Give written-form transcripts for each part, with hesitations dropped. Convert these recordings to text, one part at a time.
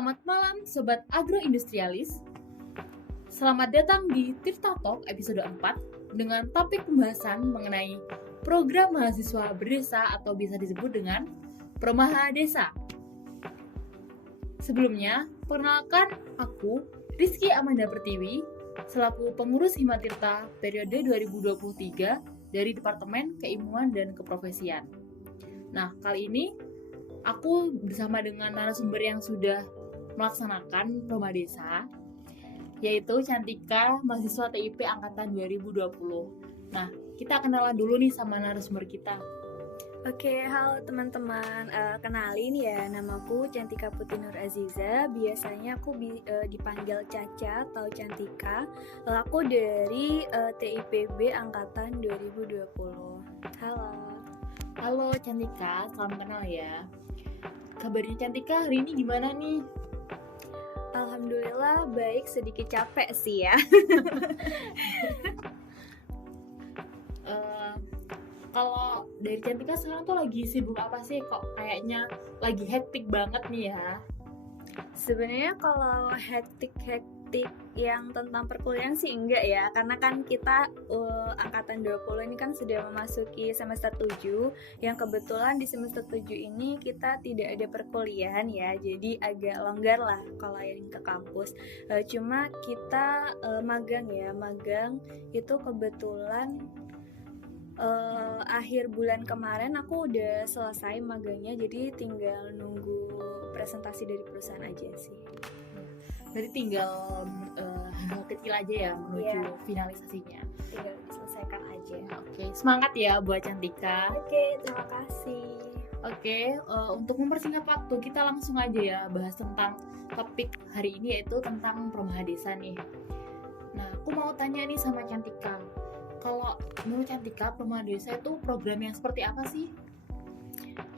Selamat malam Sobat Agroindustrialis. Selamat datang di Tirta Talk episode 4 dengan topik pembahasan mengenai program mahasiswa berdesa atau bisa disebut dengan Promaha Desa. Sebelumnya, perkenalkan aku Rizky Amanda Pertiwi selaku pengurus Himatirta periode 2023 dari Departemen Keilmuan dan Keprofesian. Nah, kali ini aku bersama dengan narasumber yang sudah melaksanakan Promaha Desa, yaitu Cantika, mahasiswa TIP Angkatan 2020. Nah, kita kenalan dulu nih sama narasumber kita. Oke, halo teman-teman. Kenalin ya, namaku Cantika Putri Nur Aziza. Biasanya aku dipanggil Caca atau Cantika. Aku dari TIPB Angkatan 2020. Halo. Halo Cantika, salam kenal ya. Kabarnya Cantika hari ini gimana nih? Alhamdulillah baik, sedikit capek sih ya. Kalau dari Cantika sekarang tuh lagi sibuk apa sih? Kok kayaknya lagi hektik banget nih ya? Sebenarnya kalau hektik yang tentang perkuliahan sih enggak ya, karena kan kita angkatan 20 ini kan sudah memasuki semester 7, yang kebetulan di semester 7 ini kita tidak ada perkuliahan ya, jadi agak longgar lah kalau yang ke kampus. Cuma kita magang itu kebetulan akhir bulan kemarin aku udah selesai magangnya, jadi tinggal nunggu presentasi dari perusahaan aja sih. Berarti tinggal hal kecil aja ya menuju finalisasinya. Tinggal diselesaikan aja. Oke, semangat ya buat Cantika. Oke, terima kasih. Oke, untuk mempersingkat waktu kita langsung aja ya bahas tentang topik hari ini, yaitu tentang Promaha Desa nih. Nah, aku mau tanya nih sama Cantika. Kalau menurut Cantika, Promaha Desa itu program yang seperti apa sih?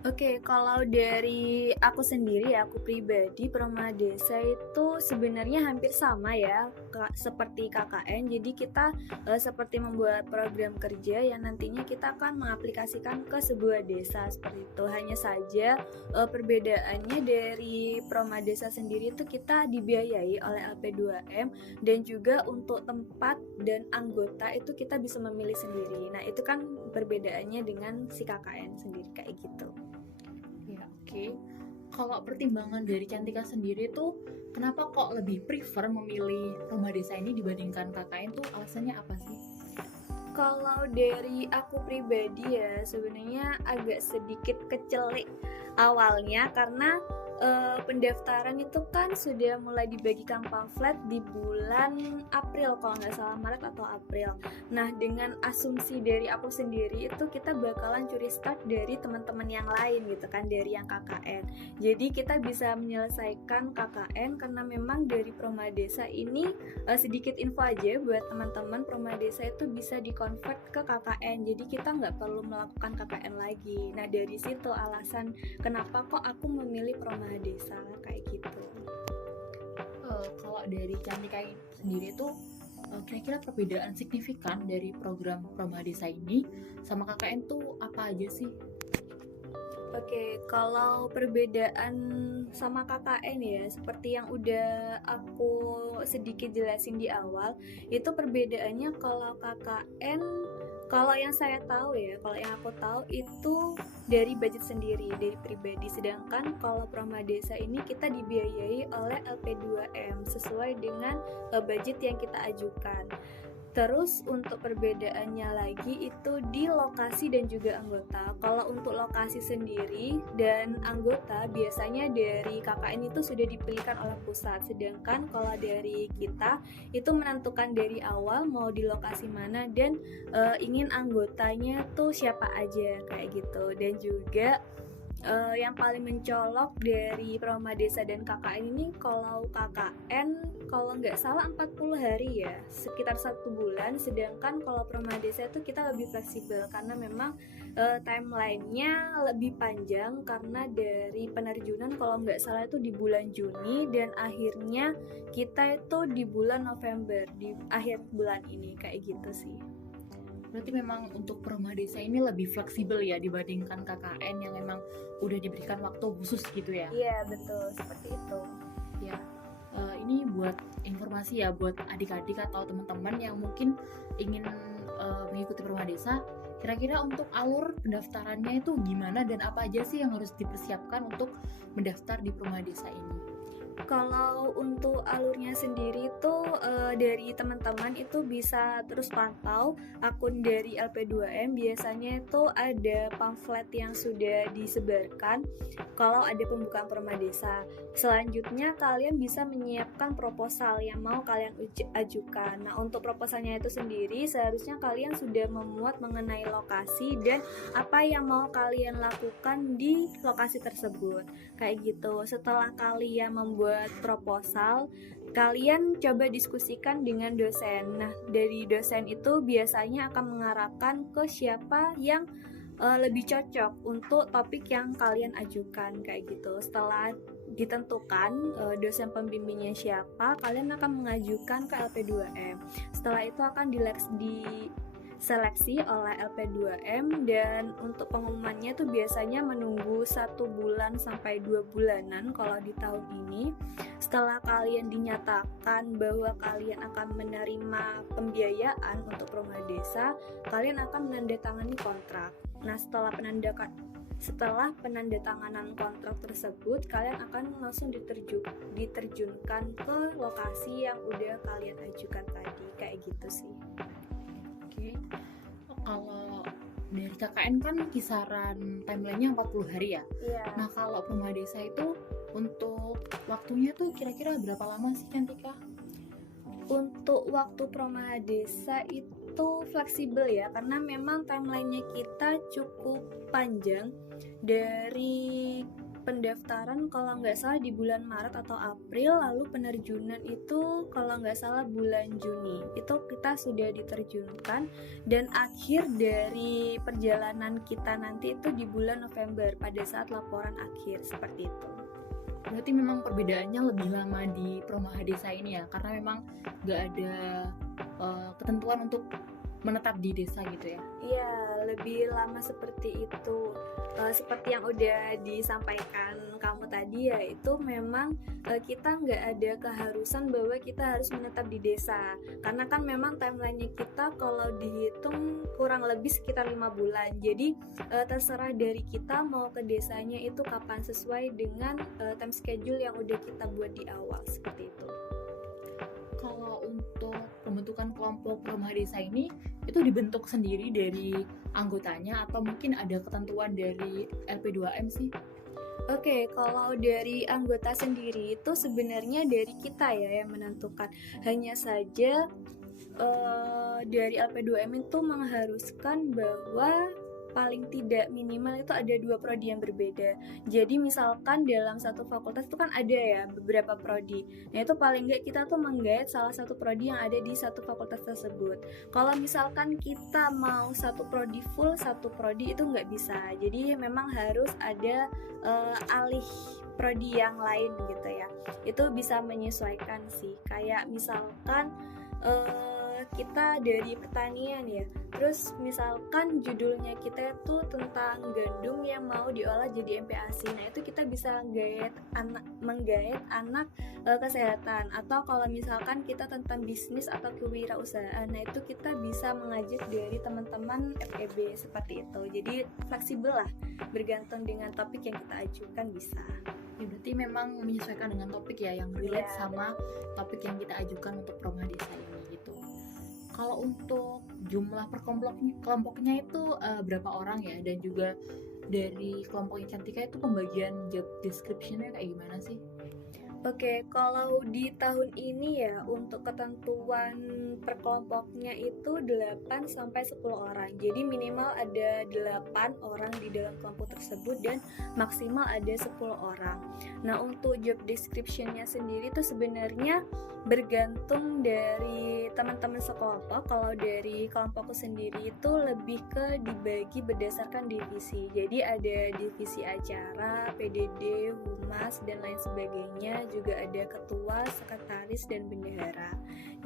Oke, kalau dari aku sendiri, aku pribadi, Promaha Desa itu sebenarnya hampir sama ya, seperti KKN. Jadi kita seperti membuat program kerja yang nantinya kita akan mengaplikasikan ke sebuah desa seperti itu. Hanya saja perbedaannya dari Promaha Desa sendiri itu kita dibiayai oleh LP2M, dan juga untuk tempat dan anggota itu kita bisa memilih sendiri. Nah, itu kan perbedaannya dengan si KKN sendiri kayak gitu. Oke, kalau pertimbangan dari Cantika sendiri tuh kenapa kok lebih prefer memilih Promaha Desa ini dibandingkan KKN tuh alasannya apa sih? Kalau dari aku pribadi ya sebenarnya agak sedikit kecelik awalnya, karena pendaftaran itu kan sudah mulai dibagikan pamflet di bulan April, kalau nggak salah Maret atau April. Nah, dengan asumsi dari aku sendiri itu kita bakalan curi start dari teman-teman yang lain gitu kan, dari yang KKN. Jadi kita bisa menyelesaikan KKN karena memang dari Promaha Desa ini sedikit info aja buat teman-teman, Promaha Desa itu bisa dikonvert ke KKN. Jadi kita nggak perlu melakukan KKN lagi. Nah, dari situ alasan kenapa kok aku memilih Promaha Desa kayak gitu. Kalau dari Cantika sendiri tuh kira-kira perbedaan signifikan dari program Promaha Desa ini sama KKN tuh apa aja sih? Oke, kalau perbedaan sama KKN ya, seperti yang udah aku sedikit jelasin di awal, itu perbedaannya kalau KKN, kalau yang saya tahu ya, kalau yang aku tahu itu dari budget sendiri, dari pribadi. Sedangkan kalau Promaha Desa ini kita dibiayai oleh LP2M sesuai dengan budget yang kita ajukan. Terus untuk perbedaannya lagi itu di lokasi dan juga anggota. Kalau untuk lokasi sendiri dan anggota biasanya dari KKN itu sudah dipilihkan oleh pusat. Sedangkan kalau dari kita itu menentukan dari awal mau di lokasi mana dan ingin anggotanya tuh siapa aja kayak gitu. Dan juga yang paling mencolok dari Promaha Desa dan KKN ini, kalau KKN kalau nggak salah 40 hari ya, sekitar 1 bulan. Sedangkan kalau Promaha Desa itu kita lebih fleksibel karena memang timelinenya lebih panjang, karena dari penerjunan kalau nggak salah itu di bulan Juni dan akhirnya kita itu di bulan November, di akhir bulan ini kayak gitu sih. Berarti memang untuk Promaha Desa ini lebih fleksibel ya dibandingkan KKN yang memang udah diberikan waktu khusus gitu ya? Iya, betul, seperti itu. Ya, ini buat informasi ya buat adik-adik atau teman-teman yang mungkin ingin mengikuti Perma Desa. Kira-kira untuk alur pendaftarannya itu gimana dan apa aja sih yang harus dipersiapkan untuk mendaftar di Perma Desa ini? Kalau untuk alurnya sendiri itu dari teman-teman itu bisa terus pantau akun dari LP2M. Biasanya itu ada pamflet yang sudah disebarkan kalau ada pembukaan Perma Desa. Selanjutnya kalian bisa menyiapkan proposal yang mau kalian ajukan. Nah, untuk proposalnya itu sendiri seharusnya kalian sudah memuat mengenai lokasi dan apa yang mau kalian lakukan di lokasi tersebut. Kayak gitu. Setelah kalian membuat proposal, kalian coba diskusikan dengan dosen. Nah, dari dosen itu biasanya akan mengarahkan ke siapa yang lebih cocok untuk topik yang kalian ajukan kayak gitu. Setelah ditentukan dosen pembimbingnya siapa, kalian akan mengajukan ke LP2M. Setelah itu akan diseleksi oleh LP2M dan untuk pengumumannya tuh biasanya menunggu 1 bulan sampai 2 bulanan kalau di tahun ini. Setelah kalian dinyatakan bahwa kalian akan menerima pembiayaan untuk Perma Desa, kalian akan menandatangani kontrak. Nah, setelah penandatanganan kontrak tersebut, kalian akan langsung diterjunkan ke lokasi yang udah kalian ajukan tadi, kayak gitu sih. Oke. Kalau dari KKN kan kisaran timelinenya 40 hari ya. Iya. Nah, kalau Perma Desa itu untuk waktunya tuh kira-kira berapa lama sih, Cantika? Untuk waktu Perma Desa itu fleksibel ya, karena memang timelinenya kita cukup panjang. Dari pendaftaran kalau nggak salah di bulan Maret atau April, lalu penerjunan itu kalau nggak salah bulan Juni. Itu kita sudah diterjunkan dan akhir dari perjalanan kita nanti itu di bulan November pada saat laporan akhir, seperti itu. Berarti memang perbedaannya lebih lama di Perma Desa ini ya, karena memang nggak ada ketentuan untuk menetap di desa gitu ya. Iya, lebih lama seperti itu. Seperti yang udah disampaikan kamu tadi ya, itu memang kita nggak ada keharusan bahwa kita harus menetap di desa, karena kan memang timelinenya kita kalau dihitung kurang lebih sekitar 5 bulan. Jadi terserah dari kita mau ke desanya itu kapan, sesuai dengan time schedule yang udah kita buat di awal, seperti itu. Kalau untuk pembentukan kelompok Perma Desa ini itu dibentuk sendiri dari anggotanya atau mungkin ada ketentuan dari LP2M sih? Oke, kalau dari anggota sendiri itu sebenarnya dari kita ya yang menentukan. Hanya saja dari LP2M itu mengharuskan bahwa paling tidak minimal itu ada 2 prodi yang berbeda. Jadi misalkan dalam satu fakultas itu kan ada ya beberapa prodi. Nah, itu paling nggak kita tuh menggait salah satu prodi yang ada di satu fakultas tersebut. Kalau misalkan kita mau satu prodi full, satu prodi itu nggak bisa. Jadi memang harus ada alih prodi yang lain gitu ya. Itu bisa menyesuaikan sih. Kayak misalkan kita dari pertanian ya, terus misalkan judulnya kita itu tentang gandum yang mau diolah jadi MPASI. Nah, itu kita bisa menggait anak kesehatan. Atau kalau misalkan kita tentang bisnis atau kewirausahaan, nah itu kita bisa mengajak dari teman-teman FEB, seperti itu. Jadi fleksibel lah, bergantung dengan topik yang kita ajukan bisa. Ya, berarti memang menyesuaikan dengan topik ya, yang relate sama topik yang kita ajukan untuk Perma Desa ini gitu. Kalau untuk jumlah kelompoknya itu berapa orang ya, dan juga dari kelompoknya Cantika itu pembagian job description-nya kayak gimana sih? Oke, kalau di tahun ini ya untuk ketentuan per kelompoknya itu 8 sampai 10 orang. Jadi minimal ada 8 orang di dalam kelompok tersebut dan maksimal ada 10 orang. Nah, untuk job description-nya sendiri itu sebenarnya bergantung dari teman-teman sekelompok. Kalau dari kelompokku sendiri itu lebih ke dibagi berdasarkan divisi. Jadi ada divisi acara, PDD, humas, dan lain sebagainya. Juga ada ketua, sekretaris, dan bendahara.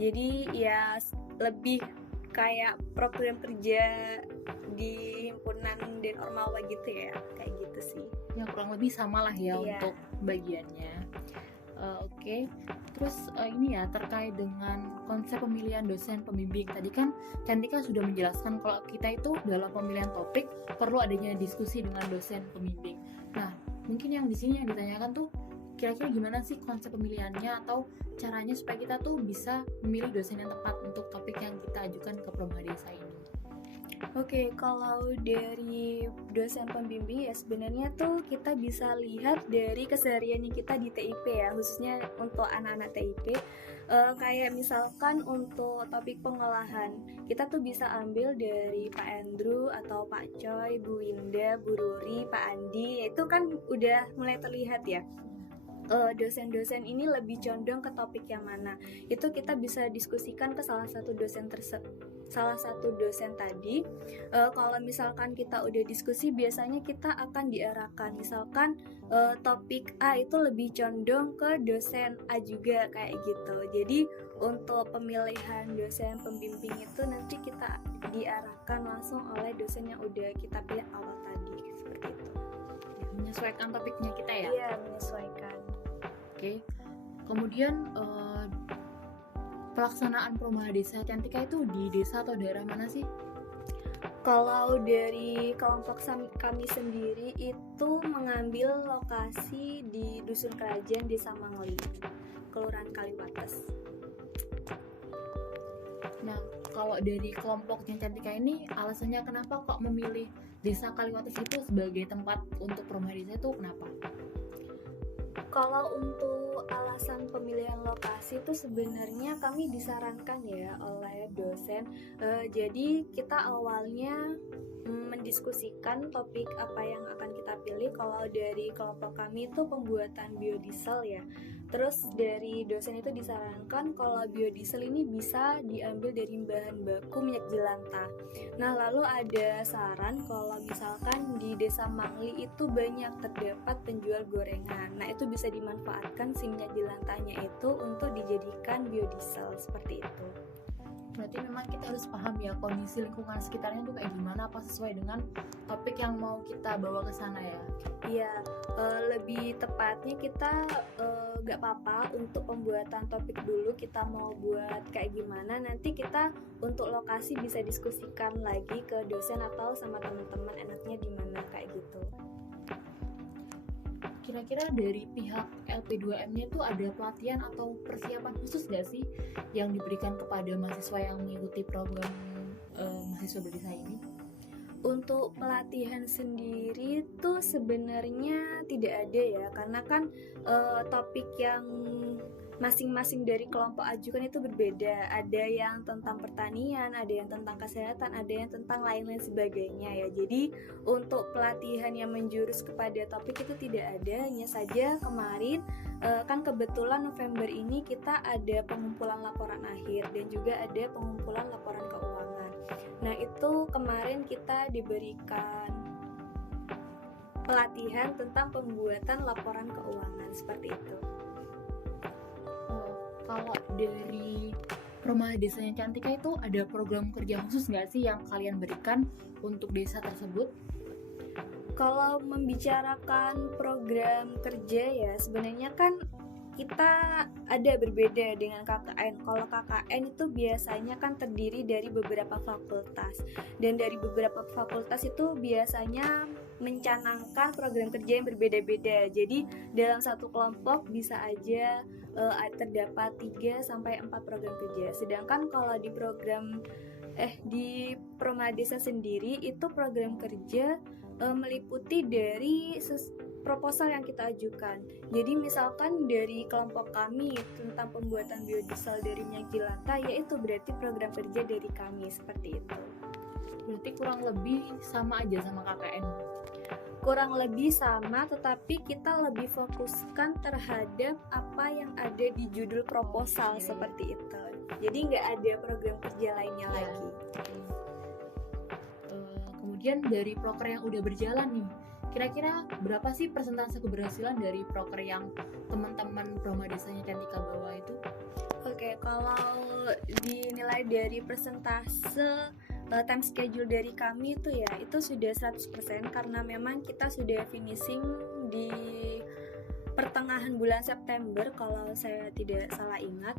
Jadi ya lebih kayak program kerja di himpunan dan ormawa gitu ya, kayak gitu sih. Ya kurang lebih sama lah ya untuk bagiannya. Oke. Terus ini ya terkait dengan konsep pemilihan dosen pembimbing. Tadi kan Cantika sudah menjelaskan kalau kita itu dalam pemilihan topik perlu adanya diskusi dengan dosen pembimbing. Nah, mungkin yang di sini yang ditanyakan tuh kira-kira gimana sih konsep pemilihannya atau caranya supaya kita tuh bisa memilih dosen yang tepat untuk topik yang kita ajukan ke Promadesa ini. Oke, kalau dari dosen pembimbing ya sebenarnya tuh kita bisa lihat dari kesehariannya kita di TIP ya, khususnya untuk anak-anak TIP. Kayak misalkan untuk topik pengolahan, kita tuh bisa ambil dari Pak Andrew atau Pak Choi, Bu Winda, Bu Ruri, Pak Andi, itu kan udah mulai terlihat ya. Dosen-dosen ini lebih condong ke topik yang mana, itu kita bisa diskusikan ke salah satu dosen tadi. Kalau misalkan kita udah diskusi, biasanya kita akan diarahkan misalkan topik A itu lebih condong ke dosen A juga kayak gitu. Jadi untuk pemilihan dosen pembimbing itu nanti kita diarahkan langsung oleh dosen yang udah kita pilih awal tadi, seperti itu. Menyesuaikan topiknya kita ya? Iya, menyesuaikan. Oke. Kemudian pelaksanaan Promadesa Cantika itu di desa atau daerah mana sih? Kalau dari kelompok kami sendiri itu mengambil lokasi di Dusun Kerajaan Desa Mangli, Kelurahan Kaliwates. Nah, kalau dari kelompoknya Cantika ini alasannya kenapa kok memilih Desa Kaliwates itu sebagai tempat untuk Promadesa itu kenapa? Kalau untuk alasan pemilihan lokasi itu sebenarnya kami disarankan ya oleh dosen. Jadi kita awalnya mendiskusikan topik apa yang akan kita pilih. Kalau dari kelompok kami itu pembuatan biodiesel ya. Terus dari dosen itu disarankan kalau biodiesel ini bisa diambil dari bahan baku minyak jelantah. Nah, lalu ada saran kalau misalkan di Desa Mangli itu banyak terdapat penjual gorengan. Nah, itu bisa dimanfaatkan si minyak jelantahnya itu untuk dijadikan biodiesel, seperti itu. Berarti memang kita harus paham ya kondisi lingkungan sekitarnya tuh kayak gimana, apa sesuai dengan topik yang mau kita bawa ke sana ya. Iya, lebih tepatnya kita gak apa-apa untuk pembuatan topik dulu kita mau buat kayak gimana, nanti kita untuk lokasi bisa diskusikan lagi ke dosen atau sama teman-teman enaknya di mana kayak gitu. Kira-kira dari pihak LP2M-nya itu ada pelatihan atau persiapan khusus gak sih yang diberikan kepada mahasiswa yang mengikuti program mahasiswa berdesa ini? Untuk pelatihan sendiri tuh sebenarnya tidak ada ya, karena kan topik yang masing-masing dari kelompok ajukan itu berbeda. Ada yang tentang pertanian, ada yang tentang kesehatan, ada yang tentang lain-lain sebagainya ya. Jadi untuk pelatihan yang menjurus kepada topik itu tidak ada. Hanya saja kemarin kan kebetulan November ini kita ada pengumpulan laporan akhir dan juga ada pengumpulan laporan keuangan. Nah, itu kemarin kita diberikan pelatihan tentang pembuatan laporan keuangan, seperti itu. Kalau dari Rumah Desanya Cantika itu ada program kerja khusus nggak sih yang kalian berikan untuk desa tersebut? Kalau membicarakan program kerja ya sebenarnya kan kita ada berbeda dengan KKN. Kalau KKN itu biasanya kan terdiri dari beberapa fakultas, dan dari beberapa fakultas itu biasanya mencanangkan program kerja yang berbeda-beda. Jadi dalam satu kelompok bisa aja terdapat 3-4 program kerja. Sedangkan kalau di Promadesa sendiri itu program kerja meliputi dari proposal yang kita ajukan. Jadi misalkan dari kelompok kami tentang pembuatan biodiesel dari minyak jelantah, yaitu berarti program kerja dari kami, seperti itu. Berarti kurang lebih sama aja sama KKN? Kurang lebih sama, tetapi kita lebih fokuskan terhadap apa yang ada di judul proposal, seperti itu. Jadi nggak ada program kerja lainnya lagi. Kemudian dari proker yang udah berjalan nih, kira-kira berapa sih persentase keberhasilan dari proker yang teman-teman Promadesanya Cantika bawa itu? Oke, kalau dinilai dari persentase time schedule dari kami itu ya, itu sudah 100% karena memang kita sudah finishing di pertengahan bulan September kalau saya tidak salah ingat.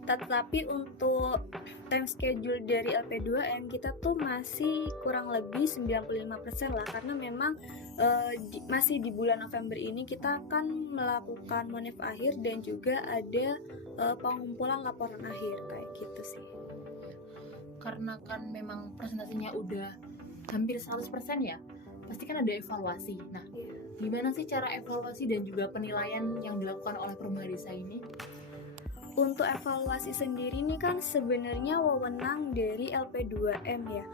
Tetapi untuk time schedule dari LP2M kita tuh masih kurang lebih 95% lah, karena memang masih di bulan November ini kita akan melakukan monif akhir dan juga ada pengumpulan laporan akhir kayak gitu sih. Karena kan memang presentasinya udah hampir 100% ya, pasti kan ada evaluasi. Nah, gimana sih cara evaluasi dan juga penilaian yang dilakukan oleh Promahadesa ini? Untuk evaluasi sendiri nih kan sebenarnya wewenang dari LP2M ya.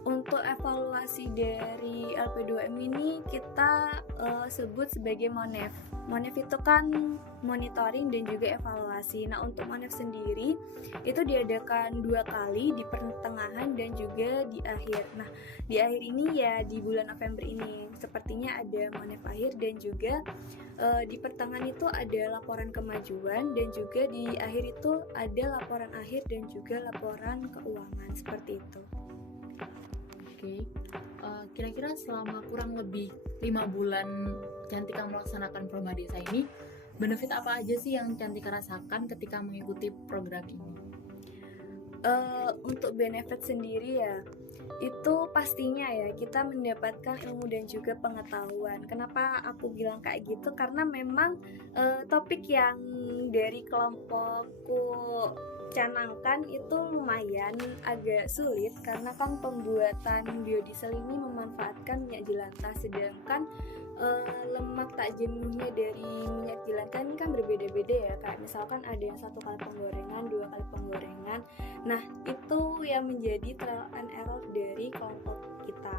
Untuk evaluasi dari LP2M ini kita sebut sebagai monef. Monef itu kan monitoring dan juga evaluasi. Nah, untuk monef sendiri itu diadakan 2 kali, di pertengahan dan juga di akhir. Nah, di akhir ini ya di bulan November ini sepertinya ada monef akhir, dan juga di pertengahan itu ada laporan kemajuan, dan juga di akhir itu ada laporan akhir dan juga laporan keuangan, seperti itu. Oke, kira-kira selama kurang lebih 5 bulan Cantika melaksanakan Promahadesa ini, benefit apa aja sih yang Cantika rasakan ketika mengikuti program ini? Untuk benefit sendiri ya, itu pastinya ya kita mendapatkan ilmu dan juga pengetahuan. Kenapa aku bilang kayak gitu? Karena memang topik yang dari kelompokku canangkan itu lumayan agak sulit, karena kan pembuatan biodiesel ini memanfaatkan minyak jelantah, sedangkan lemak tak jenuhnya dari minyak jelantah ini kan berbeda-beda ya. Kayak misalkan ada yang 1 kali penggorengan, 2 kali penggorengan. Nah, itu yang menjadi trial and error dari kelompok kita.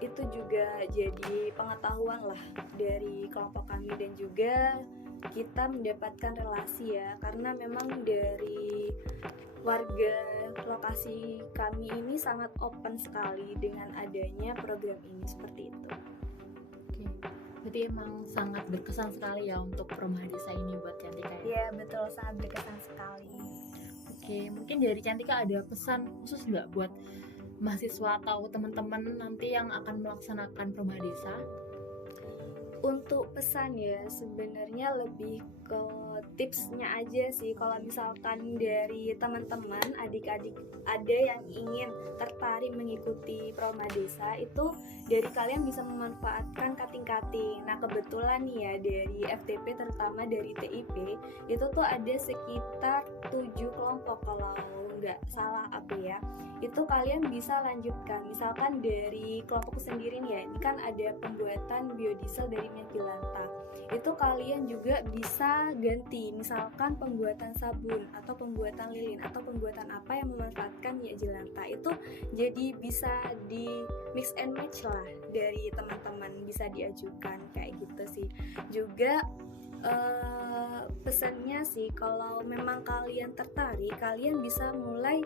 Itu juga jadi pengetahuan lah dari kelompok kami, dan juga kita mendapatkan relasi ya, karena memang dari warga lokasi kami ini sangat open sekali dengan adanya program ini, seperti itu. Oke, berarti emang sangat berkesan sekali ya untuk Promahadesa ini buat Cantika ya? Iya betul, sangat berkesan sekali. Oke, mungkin dari Cantika ada pesan khusus nggak buat mahasiswa atau teman-teman nanti yang akan melaksanakan Promahadesa? Untuk pesan ya, sebenarnya lebih ke tipsnya aja sih. Kalau misalkan dari teman-teman, adik-adik ada yang ingin tertarik mengikuti Promahadesa, itu dari kalian bisa memanfaatkan cutting-cutting. Nah, kebetulan nih ya dari FTP, terutama dari TIP, itu tuh ada sekitar 7 kelompok kalau nggak salah apa ya. Itu kalian bisa lanjutkan. Misalkan dari kelompok sendiri nih ya, ini kan ada pembuatan biodiesel dari minyak jelantah. Itu kalian juga bisa ganti, misalkan pembuatan sabun atau pembuatan lilin atau pembuatan apa yang memanfaatkan minyak jelantah. Itu jadi bisa di mix and match lah dari teman-teman, bisa diajukan kayak gitu sih. Juga pesannya sih, kalau memang kalian tertarik, kalian bisa mulai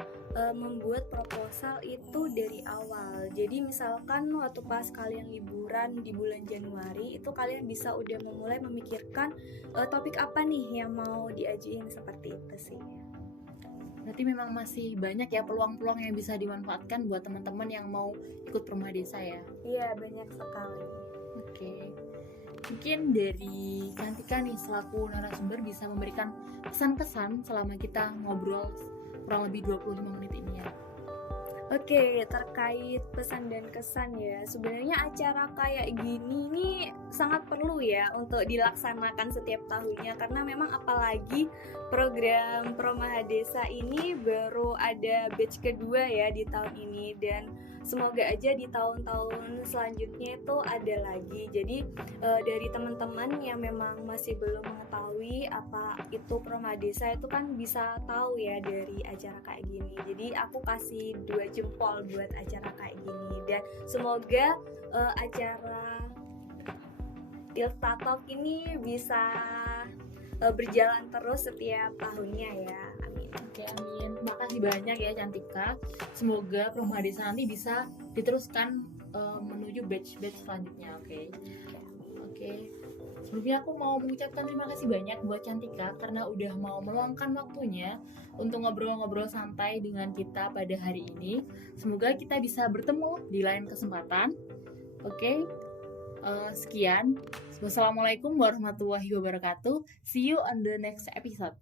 membuat proposal itu dari awal. Jadi misalkan waktu pas kalian liburan di bulan Januari, itu kalian bisa udah memulai memikirkan topik apa nih yang mau diajuin, seperti itu sih. Berarti memang masih banyak ya peluang-peluang yang bisa dimanfaatkan buat teman-teman yang mau ikut Promahadesa ya? Iya, banyak sekali. Oke. Mungkin dari Cantika nih selaku narasumber bisa memberikan pesan-pesan selama kita ngobrol kurang lebih 25 menit ini ya. Oke, terkait pesan dan kesan ya, sebenarnya acara kayak gini nih sangat perlu ya untuk dilaksanakan setiap tahunnya, karena memang apalagi program Promahadesa ini baru ada batch kedua ya di tahun ini, dan semoga aja di tahun-tahun selanjutnya itu ada lagi. Jadi dari teman-teman yang memang masih belum mengetahui apa itu Promahadesa, itu kan bisa tahu ya dari acara kayak gini. Jadi aku kasih 2 jempol buat acara kayak gini, dan semoga acara Tirta Talk ini bisa berjalan terus setiap tahunnya ya. Amin. Oke, amin. Terima kasih banyak ya Cantika. Semoga Promahadesa nanti bisa diteruskan menuju batch-batch selanjutnya. Oke. Sebelumnya aku mau mengucapkan terima kasih banyak buat Cantika karena udah mau meluangkan waktunya untuk ngobrol-ngobrol santai dengan kita pada hari ini. Semoga kita bisa bertemu di lain kesempatan. Oke. Sekian. Wassalamualaikum warahmatullahi wabarakatuh. See you on the next episode.